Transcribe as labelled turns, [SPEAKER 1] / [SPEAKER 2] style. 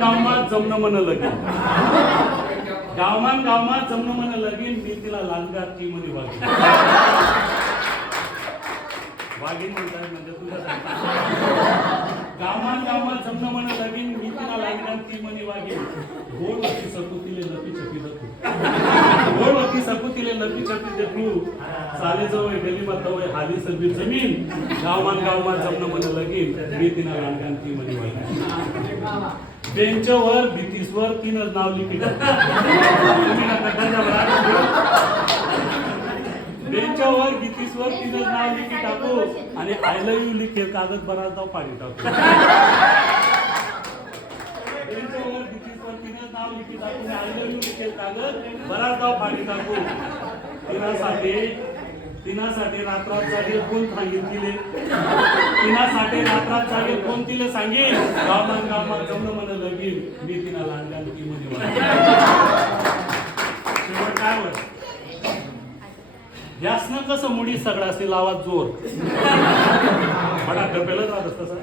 [SPEAKER 1] गावमान जमणं म्हण लगीन. गावमान गावमान जमणं म्हण लगीन मी तिला लांडगा ती मध्ये वागीन. वागीन म्हणतात म्हणजे तुझ्या गावमान गावमान जमणं म्हणा लगीन मी तिला लांडगा ती मध्ये वागीन गोडवती सकुतीले लपी छपी दखू गोडवती सकुतीले लपी छपी दखू साले जवळ गली मतवय हाली सगळी जमीन. गावमान गावमान जमणं म्हणा लगीन मी तिला लांडगा ती मध्ये वागीन. बेंचवर भीतीसवर तीनच नाव लिखित बेंचवर भीतीसवर तीनच नाव लिखी टाकू आणि आय लव्ह यू लिखे कागद बराच पाणी टाकू. बेंचवर भीतीसवर तीनच नाव लिखी टाकू आणि आय लव्ह यू लिखे कागद बराच पाणी टाकू. तिनासाठी तिनासाठी रात्रात जागे कोण सांगितले तिना साठे रात्रात जागे कोण तिला सांगेल गावमान गावमान जमलं म्हण लगीन. मी तिला लांडल्या ती मध्ये शेवट काय होत यासनं कसं मुडी सगळा असेल आवाज जोर. बडा डबेला जात असतं